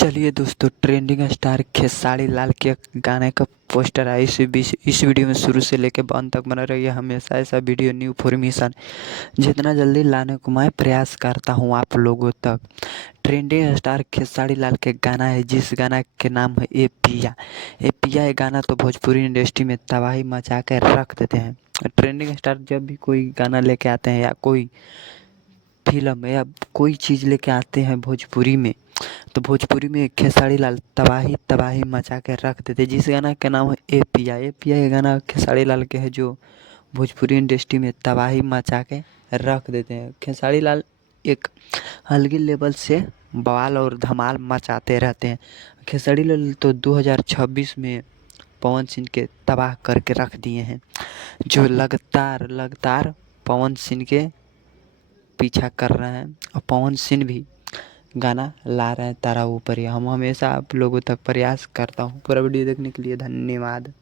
चलिए दोस्तों, trending star Khesari Lal के गाने का पोस्टर है। इस वीडियो में शुरू से लेकर अंत तक बना रहिए। हमेशा ऐसा वीडियो न्यू इन्फॉर्मेशन जितना जल्दी लाने को मैं प्रयास करता हूँ आप लोगों तक। ट्रेंडिंग स्टार खेसारी लाल के गाना है, जिस गाना के नाम है ए पिया। ए पिया ये गाना तो भोजपुरी इंडस्ट्री में तबाही मचा के रख देते हैं। ट्रेंडिंग स्टार जब भी कोई गाना लेके आते हैं या कोई फिल्म या कोई चीज़ लेके आते हैं भोजपुरी में, तो भोजपुरी में खेसारी लाल तबाही तबाही मचा के रख देते। जिस गाना का नाम है ए पिया। ए पिया ये गाना खेसारी लाल के है, जो भोजपुरी इंडस्ट्री में तबाही मचा के रख देते हैं। खेसारी लाल एक अलग लेवल से बवाल और धमाल मचाते रहते हैं। खेसारी लाल तो 2026 में पवन सिंह के तबाह करके रख दिए हैं, जो लगातार लगातार पवन सिंह के पीछा कर रहे हैं। और पवन सिंह भी गाना ला रहे हैं तारा ऊपर ही। हम हमेशा आप लोगों तक प्रयास करता हूँ। पूरा वीडियो देखने के लिए धन्यवाद।